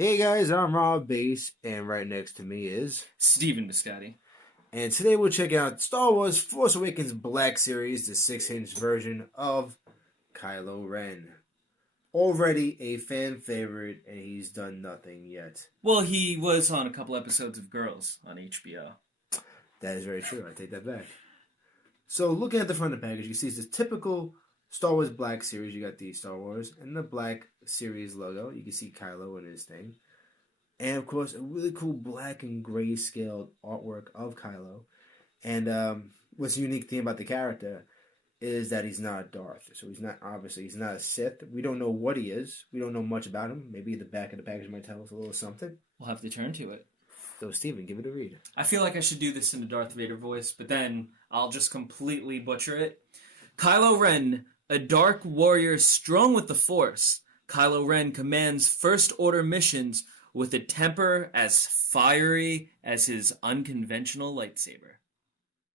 Hey guys, I'm Rob Bass, and right next to me is. Steven Biscotti. And today we'll check out Star Wars Force Awakens Black Series, the 6-inch version of Kylo Ren. Already a fan favorite, and he's done nothing yet. Well, he was on a couple episodes of Girls on HBO. That is very true, I take that back. So looking at the front of the package, you see it's the typical Star Wars Black Series. You got the Star Wars and the Black Series logo. You can see Kylo in his thing. And of course, a really cool black and gray scaled artwork of Kylo. And what's the unique thing about the character is that he's not Darth. So he's not a Sith. We don't know what he is. We don't know much about him. Maybe the back of the package might tell us a little something. We'll have to turn to it. So Steven, give it a read. I feel like I should do this in a Darth Vader voice, but then I'll just completely butcher it. Kylo Ren, a dark warrior strong with the Force. Kylo Ren commands First Order missions with a temper as fiery as his unconventional lightsaber.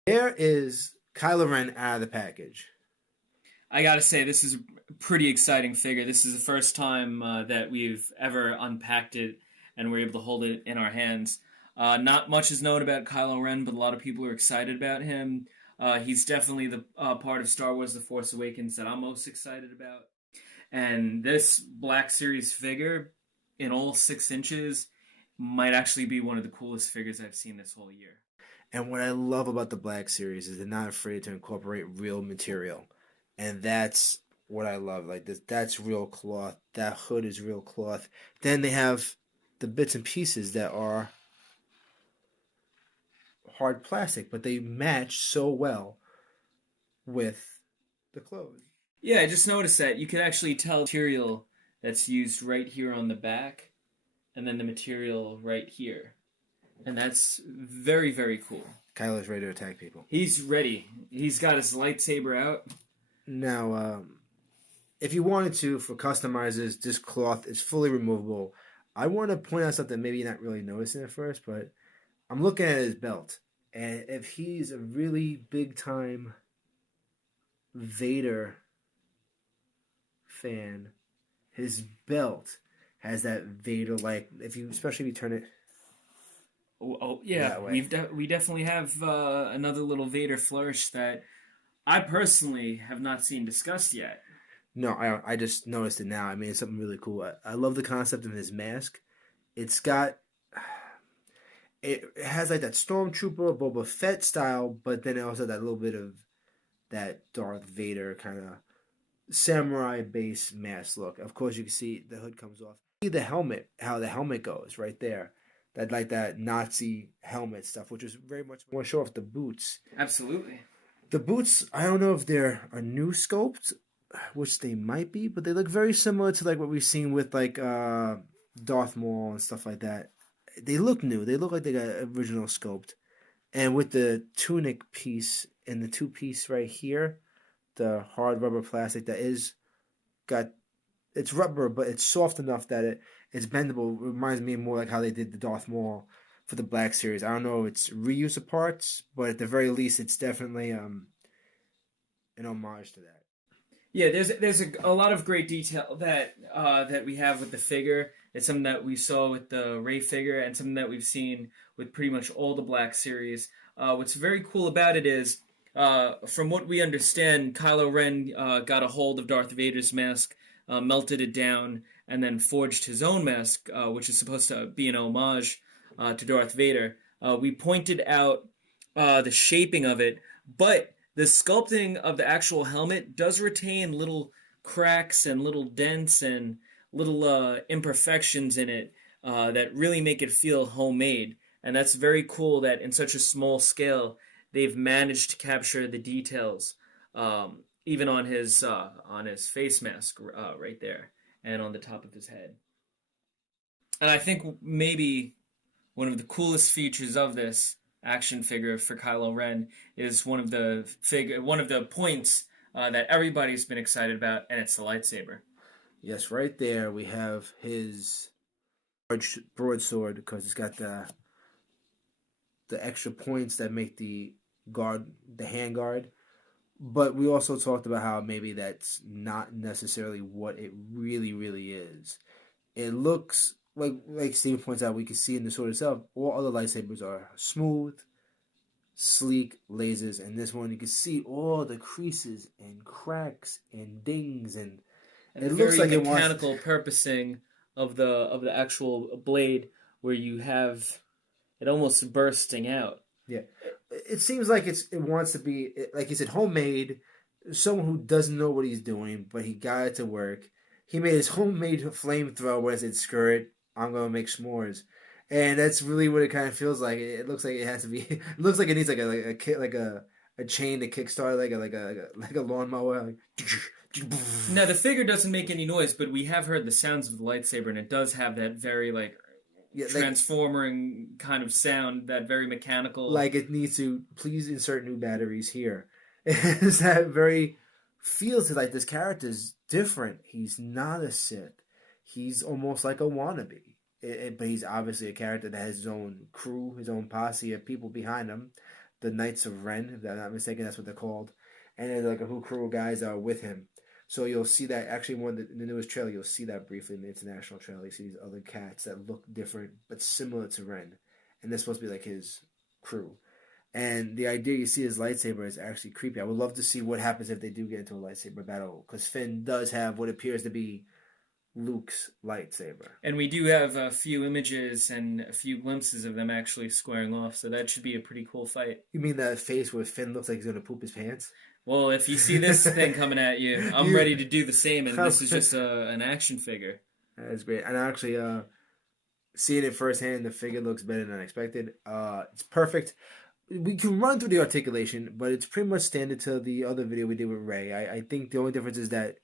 There is Kylo Ren out of the package. I gotta say, this is a pretty exciting figure. This is the first time that we've ever unpacked it and we're able to hold it in our hands. Not much is known about Kylo Ren, but a lot of people are excited about him. He's definitely the part of Star Wars The Force Awakens that I'm most excited about. And this Black Series figure, in all 6 inches, might actually be one of the coolest figures I've seen this whole year. And what I love about the Black Series is they're not afraid to incorporate real material. And that's what I love. Like that's real cloth. That hood is real cloth. Then they have the bits and pieces that are hard plastic, but they match so well with the clothes. Yeah, I just noticed that you could actually tell material that's used right here on the back, and then the material right here. And that's very, very cool. Kylo's ready to attack people. He's ready. He's got his lightsaber out. Now, if you wanted to, for customizers, this cloth is fully removable. I want to point out something maybe you're not really noticing at first, but I'm looking at his belt. And if he's a really big-time Vader fan, his belt has that Vader-like, especially if you turn it. Oh yeah, we definitely have another little Vader flourish that I personally have not seen discussed yet. No, I just noticed it now. I mean, it's something really cool. I love the concept of his mask. It has like that Stormtrooper Boba Fett style, but then it also that little bit of that Darth Vader kind of samurai base mask look. Of course, you can see the hood comes off. See the helmet, how the helmet goes right there. That Nazi helmet stuff, which is very much more show off the boots. Absolutely. The boots, I don't know if they're a new sculpt, which they might be, but they look very similar to like what we've seen with like Darth Maul and stuff like that. They look new. They look like they got original sculpt. And with the tunic piece and the two-piece right here, the hard rubber plastic that it's rubber, but it's soft enough that it's bendable. It reminds me more like how they did the Darth Maul for the Black Series. I don't know if it's reuse of parts, but at the very least, it's definitely an homage to that. Yeah, there's a lot of great detail that we have with the figure. It's something that we saw with the Rey figure and something that we've seen with pretty much all the Black Series. What's very cool about it is, from what we understand, Kylo Ren got a hold of Darth Vader's mask, melted it down, and then forged his own mask, which is supposed to be an homage to Darth Vader. We pointed out the shaping of it, but the sculpting of the actual helmet does retain little cracks and little dents and little imperfections in it that really make it feel homemade. And that's very cool that in such a small scale, they've managed to capture the details, even on his face mask right there and on the top of his head. And I think maybe one of the coolest features of this action figure for Kylo Ren is one of the points that everybody's been excited about, and it's the lightsaber. Yes, right there we have his broadsword because it's got the extra points that make the hand guard. But we also talked about how maybe that's not necessarily what it really, really is. It looks like Steve points out, we can see in the sword itself, all other lightsabers are smooth, sleek lasers, and this one you can see all the creases and cracks and dings, and And it the looks very like it wants. mechanical purposing of the actual blade, where you have it almost bursting out. Yeah, it seems like it wants to be like you said, homemade. Someone who doesn't know what he's doing, but he got it to work. He made his homemade flamethrower where it said, "Screw it, I'm gonna make s'mores," and that's really what it kind of feels like. It looks like it has to be. It looks like it needs like a chain to kickstart, like a lawnmower. Now the figure doesn't make any noise, but we have heard the sounds of the lightsaber, and it does have that very Yeah, transforming kind of sound, that very mechanical. like it needs to please insert new batteries here. It's that very feels like this character is different. He's not a Sith. He's almost like a wannabe. But he's obviously a character that has his own crew, his own posse of people behind him. The Knights of Ren, if I'm not mistaken, that's what they're called. And there's like a whole crew of guys that are with him. So you'll see that actually more in the newest trailer. You'll see that briefly in the international trailer. You see these other cats that look different but similar to Ren, and they're supposed to be like his crew. And the idea you see his lightsaber is actually creepy. I would love to see what happens if they do get into a lightsaber battle, because Finn does have what appears to be Luke's lightsaber. And we do have a few images and a few glimpses of them actually squaring off, so that should be a pretty cool fight. You mean that face where Finn looks like he's going to poop his pants? Well, if you see this thing coming at you, I'm ready to do the same, and this is just an action figure. That's great. And actually, seeing it firsthand, the figure looks better than I expected. It's perfect. We can run through the articulation, but it's pretty much standard to the other video we did with Rey. I think the only difference is that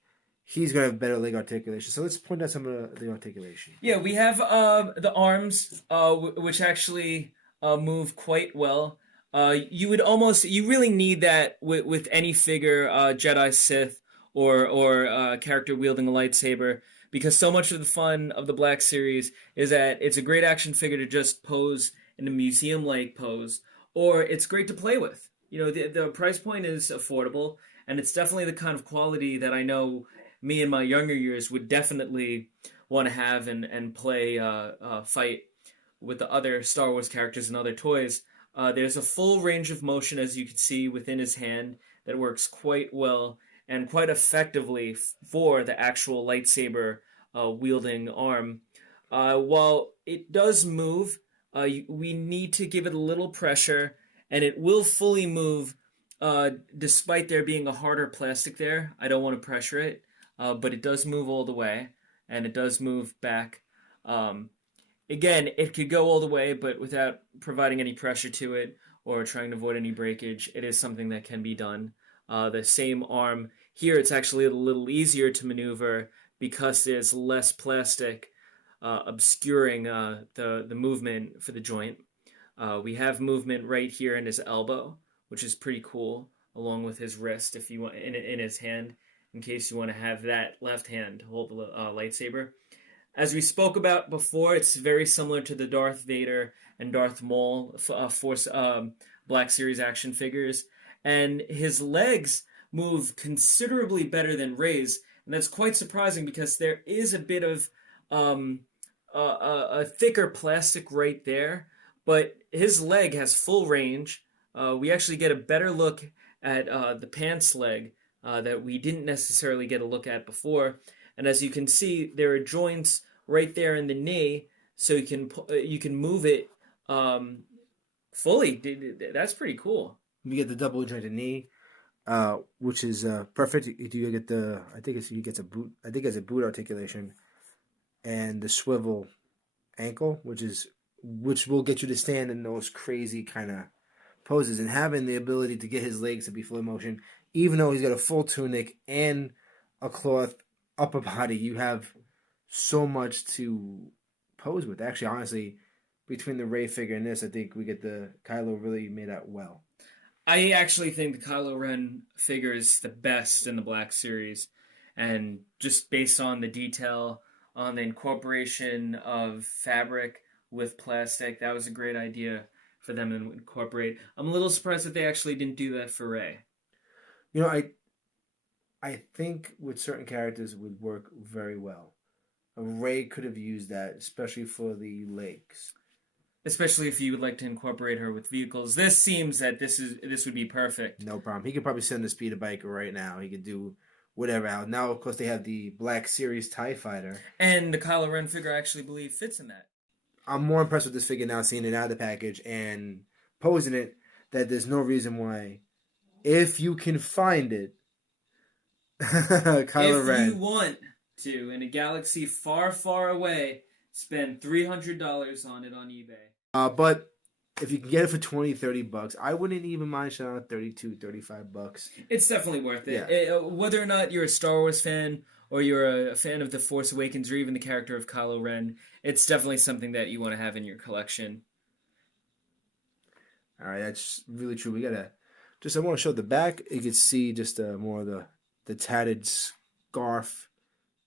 he's going to have better leg articulation. So let's point out some of the articulation. Yeah, we have the arms, which actually move quite well. You really need that with any figure, Jedi, Sith, or character wielding a lightsaber, because so much of the fun of the Black Series is that it's a great action figure to just pose in a museum-like pose, or it's great to play with. You know, the price point is affordable, and it's definitely the kind of quality that I know me in my younger years would definitely want to have and play fight with the other Star Wars characters and other toys. There's a full range of motion, as you can see, within his hand that works quite well and quite effectively for the actual lightsaber wielding arm. While it does move, we need to give it a little pressure, and it will fully move despite there being a harder plastic there. I don't want to pressure it, but it does move all the way, and it does move back. Again, it could go all the way, but without providing any pressure to it or trying to avoid any breakage, it is something that can be done. The same arm here, it's actually a little easier to maneuver because there's less plastic obscuring the movement for the joint. We have movement right here in his elbow, which is pretty cool, along with his wrist if you want in his hand, in case you want to have that left hand hold the lightsaber. As we spoke about before, it's very similar to the Darth Vader and Darth Maul Force Black Series action figures, and his legs move considerably better than Rey's, and that's quite surprising because there is a bit of a thicker plastic right there, but his leg has full range. We actually get a better look at the pants leg that we didn't necessarily get a look at before. And as you can see, there are joints right there in the knee, so you can move it fully. That's pretty cool. You get the double jointed knee, which is perfect. You get he gets a boot. I think it's a boot articulation, and the swivel ankle, which will get you to stand in those crazy kind of poses, and having the ability to get his legs to be full in motion, even though he's got a full tunic and a cloth upper body. You have so much to pose with. Actually, honestly, between the Rey figure and this, I think we get the Kylo really made out well. I actually think the Kylo Ren figure is the best in the Black Series, and just based on the detail, on the incorporation of fabric with plastic, that was a great idea for them to incorporate. I'm a little surprised that they actually didn't do that for Rey. I think with certain characters it would work very well. Ray could have used that, especially for the lakes. Especially if you would like to incorporate her with vehicles. This seems that this would be perfect. No problem. He could probably send the speeder bike right now. He could do whatever. Now, of course, they have the Black Series TIE Fighter. And the Kylo Ren figure I actually believe fits in that. I'm more impressed with this figure now, seeing it out of the package and posing it, that there's no reason why, if you can find it, Kylo Ren. If you want to, in a galaxy far, far away, spend $300 on it on eBay. But if you can get it for $20-$30, I wouldn't even mind shelling out $32-$35. It's definitely worth it. Yeah. Whether or not you're a Star Wars fan or you're a fan of The Force Awakens or even the character of Kylo Ren, it's definitely something that you want to have in your collection. All right, that's really true. We gotta I want to show the back. You can see just more of the tatted scarf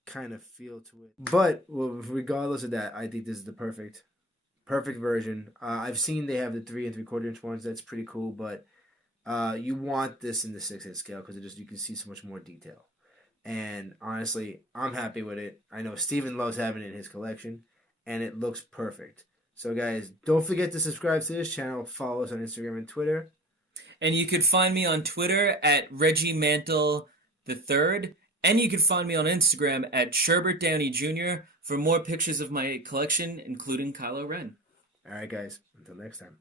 kind of feel to it. But regardless of that, I think this is the perfect version. I've seen they have the 3 3/4-inch ones. That's pretty cool, but you want this in the 6-inch scale because you can see so much more detail. And honestly, I'm happy with it. I know Steven loves having it in his collection, and it looks perfect. So guys, don't forget to subscribe to this channel. Follow us on Instagram and Twitter. And you could find me on Twitter at Reggie Mantle III. And you can find me on Instagram at Sherbert Downey Jr. for more pictures of my collection, including Kylo Ren. All right, guys. Until next time.